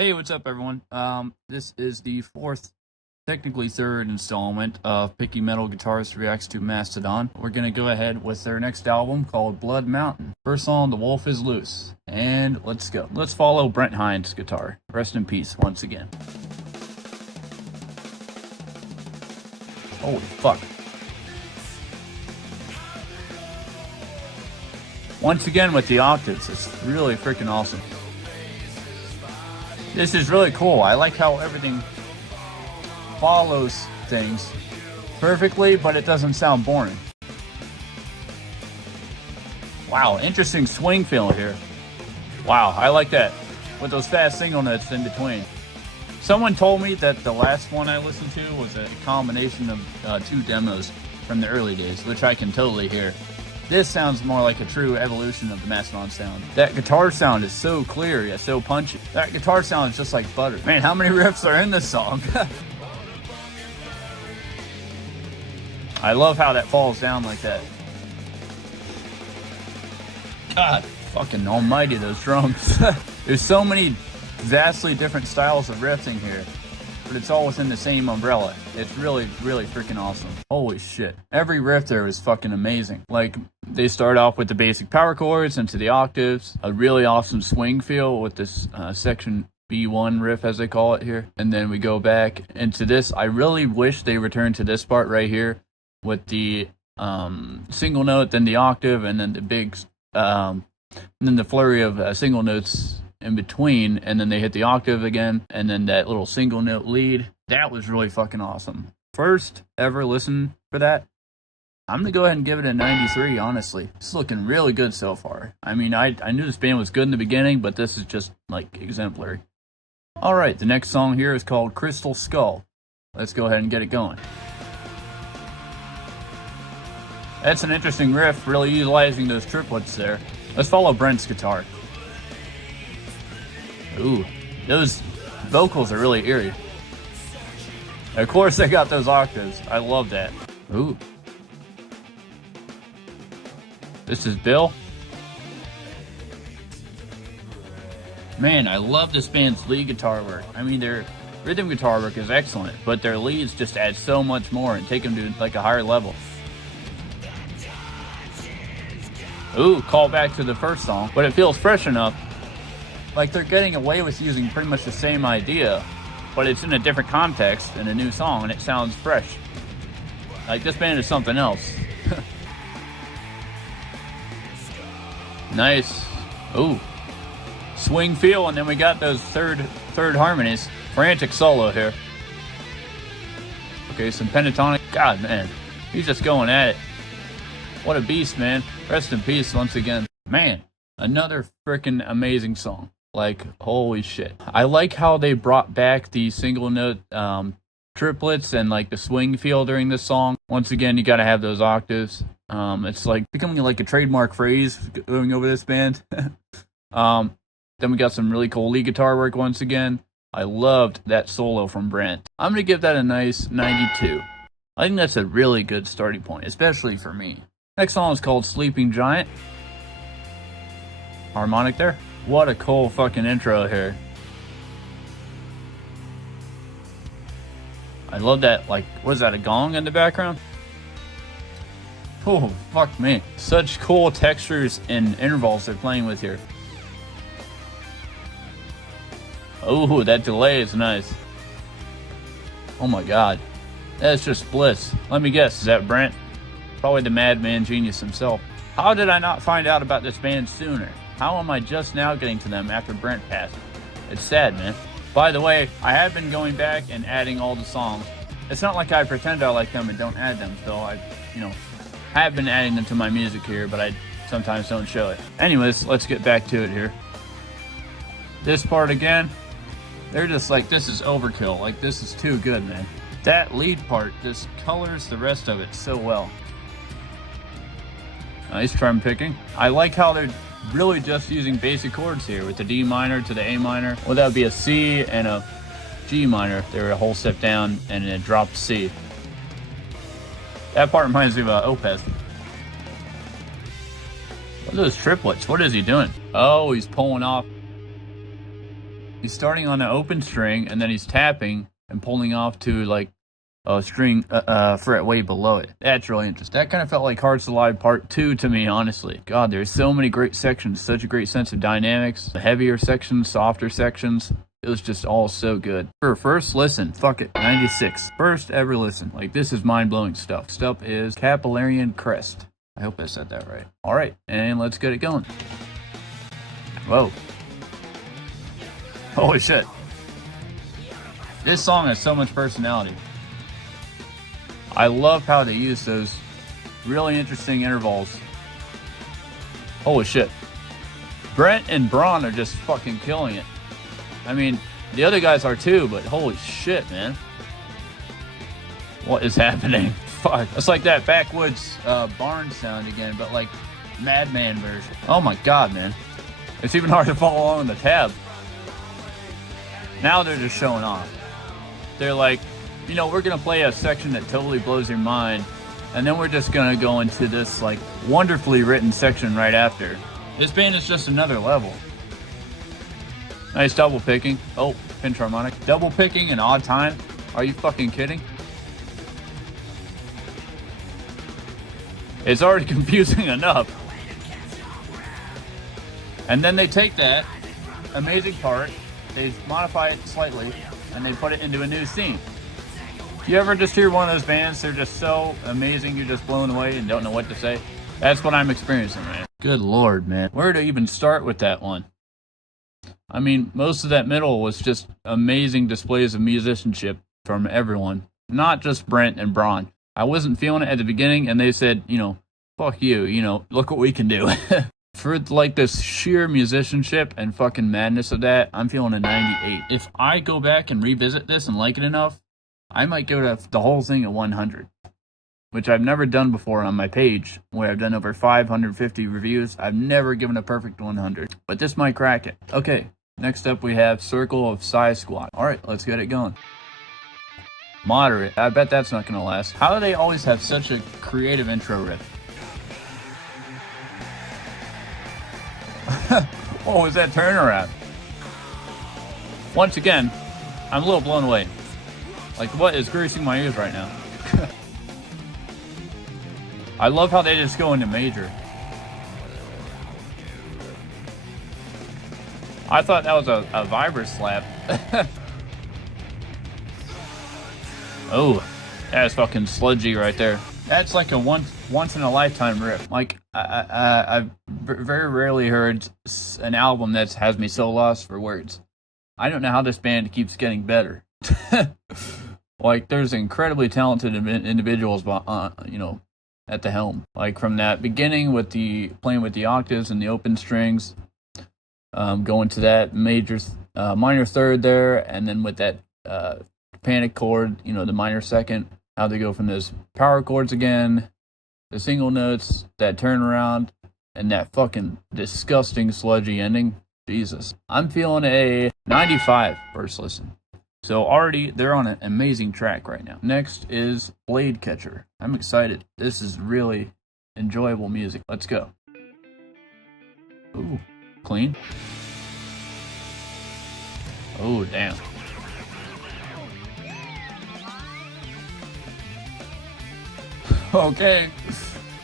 Hey, what's up, everyone? This is the fourth, technically third installment of Picky Metal Guitarist Reacts to Mastodon. We're gonna go ahead with their next album called Blood Mountain. First song, The Wolf is Loose. And let's go. Let's follow Brent Hines' guitar. Rest in peace once again. Holy fuck. Once again with the octaves, it's really freaking awesome. This is really cool. I like how everything follows things perfectly, but it doesn't sound boring. Wow, interesting swing feel here. Wow, I like that. With those fast single notes in between. Someone told me that the last one I listened to was a combination of two demos from the early days, which I can totally hear. This sounds more like a true evolution of the Mastodon sound. That guitar sound is so clear yet so punchy. That guitar sound is just like butter. Man, how many riffs are in this song? I love how that falls down like that. God fucking almighty, those drums. There's so many vastly different styles of riffing here, but it's all within the same umbrella. It's really, really freaking awesome. Holy shit. Every riff there is fucking amazing. Like, they start off with the basic power chords into the octaves, a really awesome swing feel with this section B1 riff, as they call it here. And then we go back into this. I really wish they returned to this part right here with the single note, then the octave, and then the big, and then the flurry of single notes in between, and then they hit the octave again, and then that little single note lead. That was really fucking awesome. First ever listen for that. I'm gonna go ahead and give it a 93, honestly. It's looking really good so far. I mean, I knew this band was good in the beginning, but this is just, like, exemplary. Alright, the next song here is called Crystal Skull. Let's go ahead and get it going. That's an interesting riff, really utilizing those triplets there. Let's follow Brent's guitar. Ooh, those vocals are really eerie. Of course they got those octaves. I love that. Ooh. This is Bill. Man, I love this band's lead guitar work. I mean, their rhythm guitar work is excellent, but their leads just add so much more and take them to like a higher level. Ooh, call back to the first song, but it feels fresh enough. Like they're getting away with using pretty much the same idea, but it's in a different context in a new song, and it sounds fresh. Like, this band is something else. Nice. Ooh. Swing feel, and then we got those third harmonies. Frantic solo here. Okay, some pentatonic. God, man. He's just going at it. What a beast, man. Rest in peace once again. Man, another freaking amazing song. Like, holy shit. I like how they brought back the single note triplets and like the swing feel during this song. Once again, you gotta have those octaves. It's like becoming like a trademark phrase going over this band. Then we got some really cool lead guitar work once again. I loved that solo from Brent. I'm gonna give that a nice 92. I think that's a really good starting point, especially for me. Next song is called Sleeping Giant. Harmonic there. What a cool fucking intro here. I love that, like, what is that, a gong in the background? Oh, fuck me. Such cool textures and intervals they're playing with here. Oh, that delay is nice. Oh my god. That's just bliss. Let me guess, is that Brent? Probably the madman genius himself. How did I not find out about this band sooner? How am I just now getting to them after Brent passed? It's sad, man. By the way, I have been going back and adding all the songs. It's not like I pretend I like them and don't add them, so I, have been adding them to my music here, but I sometimes don't show it. Anyways, let's get back to it here. This part again, they're just like, this is overkill. Like, this is too good, man. That lead part just colors the rest of it so well. Nice drum picking. I like how they're really just using basic chords here with the D minor to the A minor. Well, that would be a C and a G minor. They were a whole step down and then dropped C. That part reminds me of Opeth. What are those triplets? What is he doing? Oh, he's pulling off He's starting on an open string, and then he's tapping and pulling off to like a string fret way below it. That's really interesting. That kind of felt like Hearts Alive Part 2 to me, honestly. God, there's so many great sections, such a great sense of dynamics. The heavier sections, softer sections. It was just all so good. For first listen, fuck it, 96. First ever listen. Like, this is mind-blowing stuff. Stuff is Capillarian Crest. I hope I said that right. Alright, and let's get it going. Whoa. Holy shit. This song has so much personality. I love how they use those really interesting intervals. Holy shit. Brent and Braun are just fucking killing it. I mean, the other guys are too, but holy shit, man. What is happening? Fuck. It's like that backwoods barn sound again, but like Madman version. Oh my god, man. It's even hard to follow along the tab. Now they're just showing off. They're like, you know, we're gonna play a section that totally blows your mind, and then we're just gonna go into this like wonderfully written section right after. This band is just another level. Nice double picking. Oh, pinch harmonic. Double picking in odd time? Are you fucking kidding? It's already confusing enough. And then they take that amazing part, they modify it slightly, and they put it into a new scene. You ever just hear one of those bands, they're just so amazing, you're just blown away and don't know what to say? That's what I'm experiencing, man. Good lord, man. Where to even start with that one? I mean, most of that middle was just amazing displays of musicianship from everyone. Not just Brent and Braun. I wasn't feeling it at the beginning, and they said, you know, fuck you, you know, look what we can do. For like this sheer musicianship and fucking madness of that, I'm feeling a 98. If I go back and revisit this and like it enough, I might go to the whole thing at 100, which I've never done before on my page, where I've done over 550 reviews. I've never given a perfect 100, but this might crack it. Okay, next up we have Circle of Psy Squad. Alright, let's get it going. Moderate. I bet that's not gonna last. How do they always have such a creative intro riff? What was that turnaround? Once again, I'm a little blown away. Like, what is greasing my ears right now? I love how they just go into major. I thought that was a vibra slap. Oh, that's fucking sludgy right there. That's like a once in a lifetime riff. Like, I've very rarely heard an album that has me so lost for words. I don't know how this band keeps getting better. Like, there's incredibly talented individuals, you know, at the helm. Like, from that beginning with the playing with the octaves and the open strings, going to that major, minor third there, and then with that panic chord, you know, the minor second. How they go from those power chords again, the single notes, that turnaround, and that fucking disgusting sludgy ending. Jesus. I'm feeling a 95 first listen. So already, they're on an amazing track right now. Next is Blade Catcher. I'm excited. This is really enjoyable music. Let's go. Ooh, clean. Oh, damn. Okay,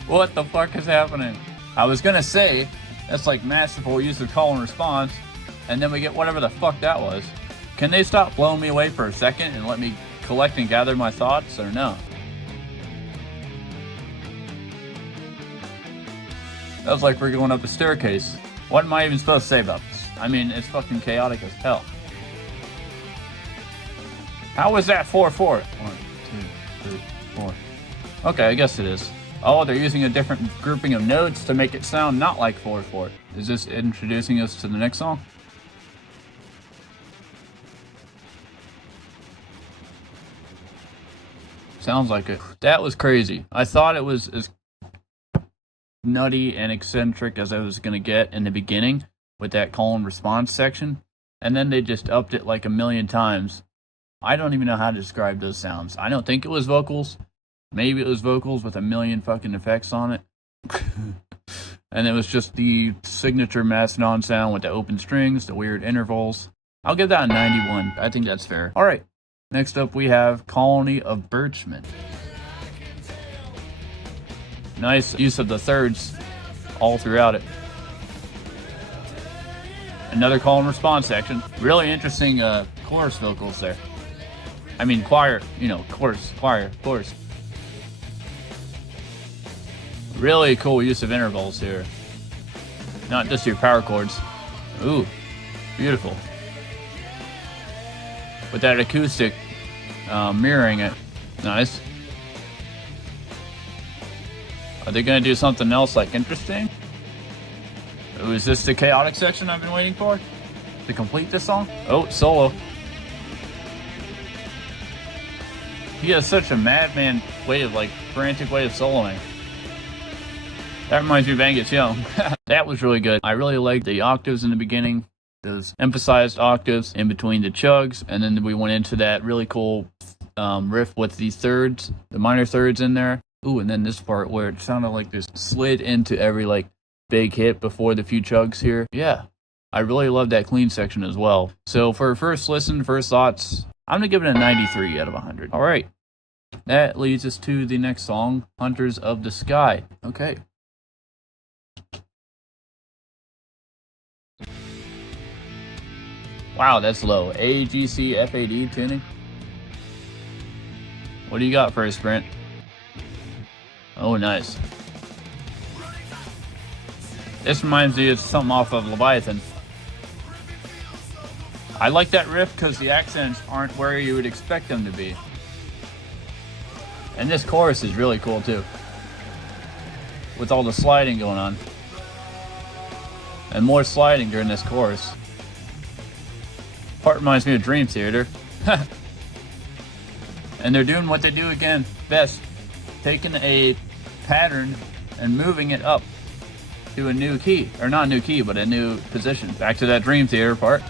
what the fuck is happening? I was gonna say, that's like masterful use of call and response, and then we get whatever the fuck that was. Can they stop blowing me away for a second and let me collect and gather my thoughts, or no? That was like we're going up a staircase. What am I even supposed to say about this? I mean, it's fucking chaotic as hell. How was that 4/4? 1, 2, 3, 4. Okay, I guess it is. Oh, they're using a different grouping of notes to make it sound not like 4/4. Is this introducing us to the next song? Sounds like it. That was crazy. I thought it was as nutty and eccentric as I was going to get in the beginning with that call and response section, and then they just upped it like a million times. I don't even know how to describe those sounds. I don't think it was vocals. Maybe it was vocals with a million fucking effects on it. And it was just the signature Mastodon sound with the open strings, the weird intervals. I'll give that a 91. I think that's fair. All right. Next up, we have Colony of Birchmen. Nice use of the thirds all throughout it. Another call and response section. Really interesting chorus vocals there. I mean choir, you know, chorus, choir, chorus. Really cool use of intervals here. Not just your power chords. Ooh, beautiful. With that acoustic mirroring it. Nice. Are they going to do something else like interesting? Ooh, is this the chaotic section I've been waiting for? To complete this song? Oh, solo. He has such a madman way of, like, frantic way of soloing. That reminds me of Angus Young. That was really good. I really liked the octaves in the beginning. Those emphasized octaves in between the chugs. And then we went into that really cool riff with the thirds, the minor thirds in there. Ooh, and then this part where it sounded like this slid into every, like, big hit before the few chugs here. Yeah, I really love that clean section as well. So for first listen, first thoughts, I'm going to give it a 93 out of 100. All right. That leads us to the next song, Hunters of the Sky. Okay. Wow, that's low. A, G, C, F, A, D tuning. What do you got for a sprint? Oh, nice. This reminds me of something off of Leviathan. I like that riff because the accents aren't where you would expect them to be. And this chorus is really cool too. With all the sliding going on. And more sliding during this chorus. Part reminds me of Dream Theater. And they're doing what they do again best. Taking a pattern and moving it up to a new key. Or not a new key, but a new position. Back to that Dream Theater part.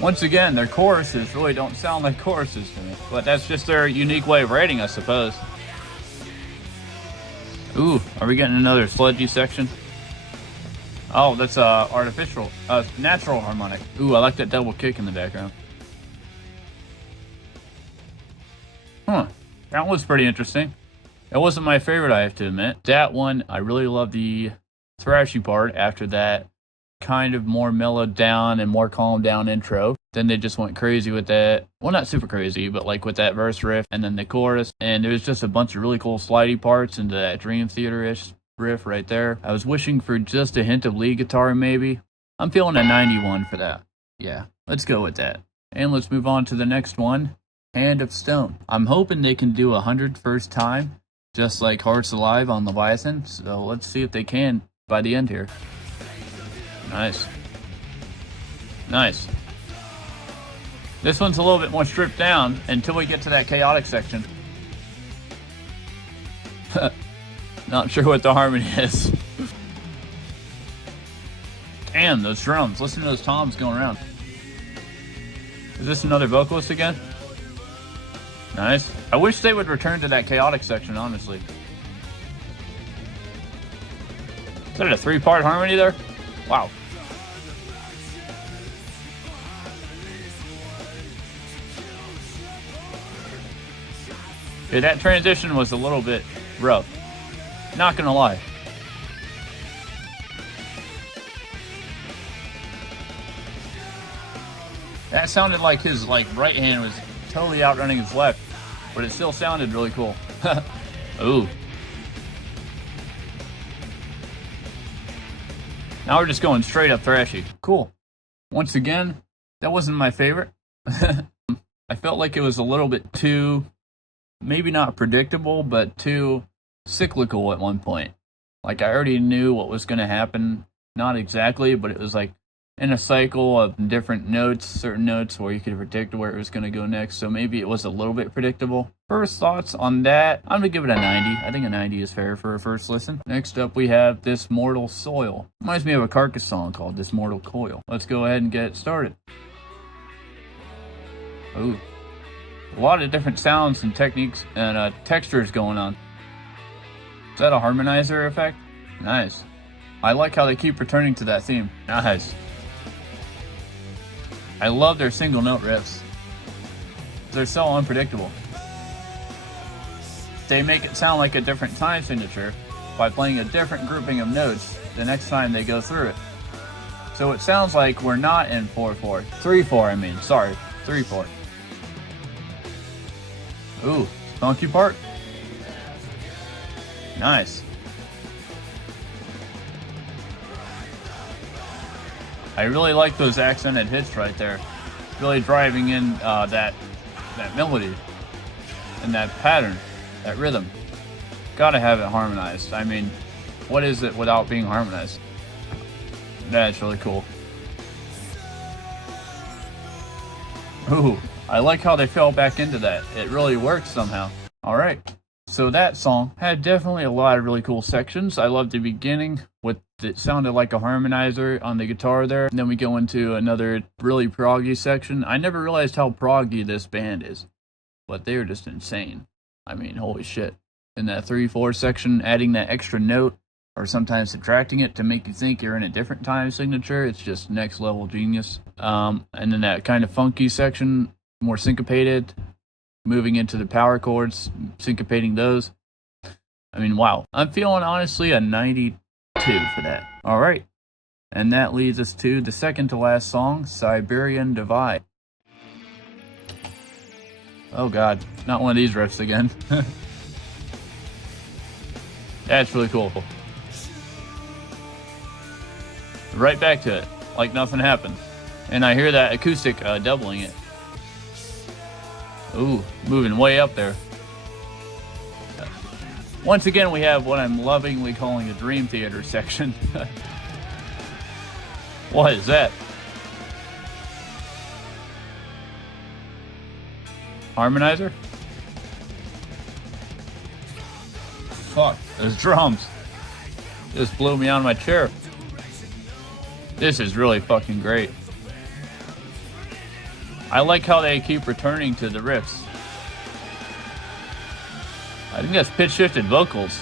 Once again, their choruses really don't sound like choruses to me. But that's just their unique way of writing, I suppose. Ooh, are we getting another sludgy section? Oh, that's artificial. Natural harmonic. Ooh, I like that double kick in the background. Huh. That was pretty interesting. It wasn't my favorite, I have to admit. That one, I really love the thrashy part after that kind of more mellowed down and more calmed down intro. Then they just went crazy with that. Well, not super crazy, but like with that verse riff and then the chorus. And there was just a bunch of really cool slidey parts into that Dream Theater-ish riff right there. I was wishing for just a hint of lead guitar maybe. I'm feeling a 91 for that. Yeah, let's go with that. And let's move on to the next one, Hand of Stone. I'm hoping they can do 100 first time, just like Hearts Alive on Leviathan. So let's see if they can by the end here. Nice. Nice. This one's a little bit more stripped down until we get to that chaotic section. Not sure what the harmony is. Damn, those drums. Listen to those toms going around. Is this another vocalist again? Nice. I wish they would return to that chaotic section, honestly. Is that a 3-part harmony there? Wow. Yeah, that transition was a little bit rough. Not gonna lie. That sounded like his right hand was totally outrunning his left, but it still sounded really cool. Ooh. Now we're just going straight up thrashy. Cool. Once again, that wasn't my favorite. I felt like it was a little bit too, maybe not predictable, but too cyclical at one point. Like I already knew what was going to happen. Not exactly, but it was like in a cycle of different notes, certain notes where you could predict where it was going to go next. So maybe it was a little bit predictable. First thoughts on that, I'm going to give it a 90. I think a 90 is fair for a first listen. Next up, we have This Mortal Soil. Reminds me of a Carcass song called This Mortal Coil. Let's go ahead and get it started. Ooh. A lot of different sounds and techniques and textures going on. Is that a harmonizer effect? Nice. I like how they keep returning to that theme. Nice. I love their single note riffs. They're so unpredictable. They make it sound like a different time signature by playing a different grouping of notes the next time they go through it. So it sounds like we're not in 4/4. 3/4, I mean. Sorry. 3/4. Ooh, funky part. Nice. I really like those accented hits right there. Really driving in that melody and that pattern, that rhythm. Gotta have it harmonized. I mean, what is it without being harmonized? That's really cool. Ooh, I like how they fell back into that. It really works somehow. Alright, so that song had definitely a lot of really cool sections. I loved the beginning with it sounded like a harmonizer on the guitar there. And then we go into another really proggy section. I never realized how proggy this band is, but they're just insane. I mean, holy shit. In that 3/4 section, adding that extra note or sometimes subtracting it to make you think you're in a different time signature, it's just next level genius. And then that kind of funky section, more syncopated, moving into the power chords, syncopating those. I mean, wow. I'm feeling honestly a 92 for that. Alright. And that leads us to the second to last song, Siberian Divide. Oh god, not one of these riffs again. That's really cool. Right back to it, like nothing happened. And I hear that acoustic doubling it. Ooh, moving way up there. Once again, we have what I'm lovingly calling a Dream Theater section. What is that? Harmonizer? Fuck, those drums just blew me out of my chair. This is really fucking great. I like how they keep returning to the riffs. I think that's pitch shifted vocals.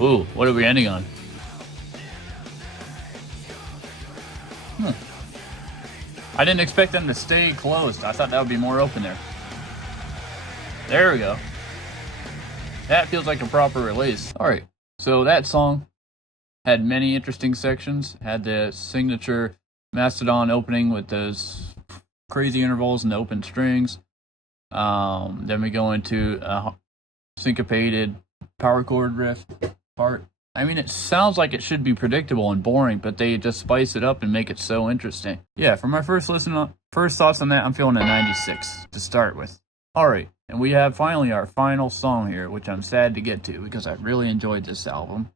Ooh, what are we ending on? I didn't expect them to stay closed. I thought that would be more open there. There we go. That feels like a proper release. Alright, so that song had many interesting sections. Had the signature Mastodon opening with those crazy intervals and the open strings. Then we go into a syncopated power chord riff part. I mean, it sounds like it should be predictable and boring, but they just spice it up and make it so interesting. Yeah, for my first thoughts on that, I'm feeling a 96 to start with. Alright, and we have finally our final song here, which I'm sad to get to because I really enjoyed this album,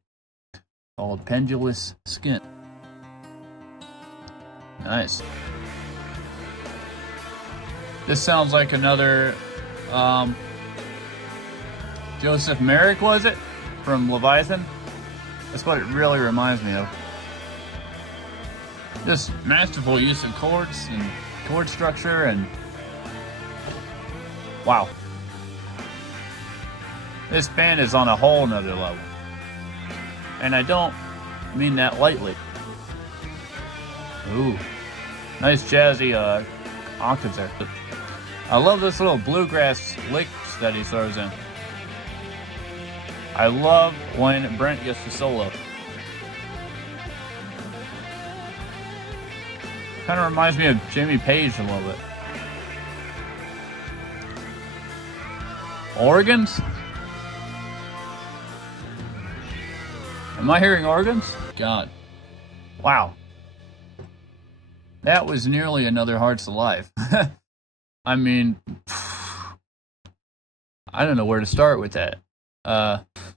called Pendulous Skin. Nice. This sounds like another Joseph Merrick, was it? From Leviathan? That's what it really reminds me of. Just masterful use of chords and chord structure and wow. This band is on a whole nother level. And I don't mean that lightly. Ooh. Nice jazzy octaves there. I love this little bluegrass licks that he throws in. I love when Brent gets the solo. Kind of reminds me of Jimmy Page a little bit. Organs? Am I hearing organs? God. Wow. That was nearly another Hearts Alive. I mean, I don't know where to start with that.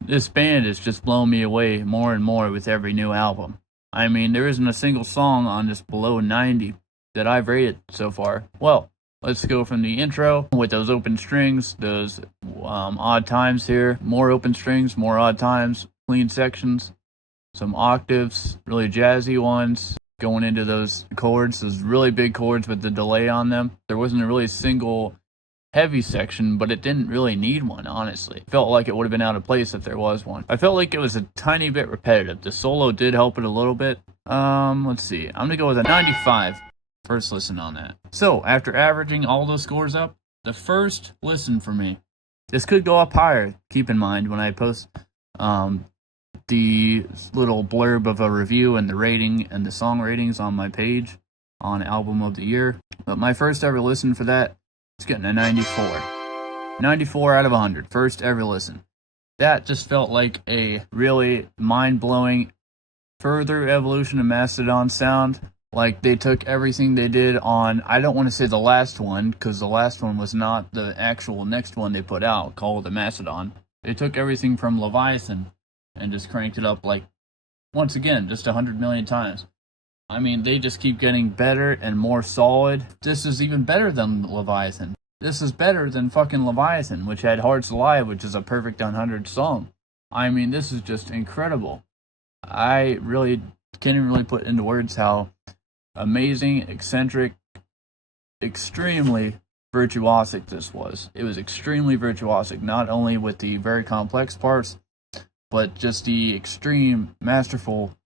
This band is just blowing me away more and more with every new album. I mean, there isn't a single song on this below 90 that I've rated so far. Well, let's go from the intro with those open strings, those odd times here, more open strings, more odd times, clean sections, some octaves, really jazzy ones, going into those chords, those really big chords with the delay on them. There wasn't a really single heavy section, but it didn't really need one, honestly. It felt like it would have been out of place if there was one. I felt like it was a tiny bit repetitive. The solo did help it a little bit. Let's see. I'm gonna go with a 95 first listen on that. So, after averaging all those scores up, the first listen for me, this could go up higher, keep in mind, when I post the little blurb of a review and the rating and the song ratings on my page on Album of the Year. But my first ever listen for that is getting a 94. 94 out of 100. First ever listen. That just felt like a really mind-blowing further evolution of Mastodon sound. Like, they took everything they did on, I don't want to say the last one, because the last one was not the actual next one they put out, called the Mastodon. They took everything from Leviathan and just cranked it up, like, once again, just 100 million times. I mean, they just keep getting better and more solid. This is even better than Leviathan. This is better than fucking Leviathan, which had Hearts Alive, which is a perfect 100 song. I mean, this is just incredible. I really can't even really put into words how amazing, eccentric, extremely virtuosic this was. It was extremely virtuosic, not only with the very complex parts, but just the extreme, masterful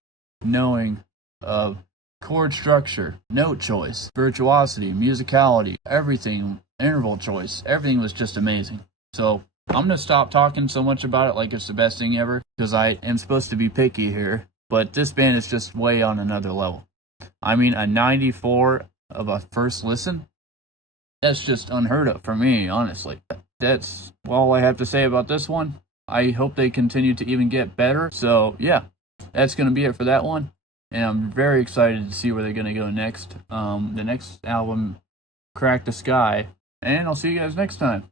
knowing of chord structure, note choice, virtuosity, musicality, everything, interval choice, everything was just amazing. So I'm going to stop talking so much about it like it's the best thing ever, because I am supposed to be picky here, but this band is just way on another level. I mean, a 94 of a first listen? That's just unheard of for me, honestly. That's all I have to say about this one. I hope they continue to even get better. So, yeah, that's going to be it for that one. And I'm very excited to see where they're going to go next. The next album, Crack the Sky. And I'll see you guys next time.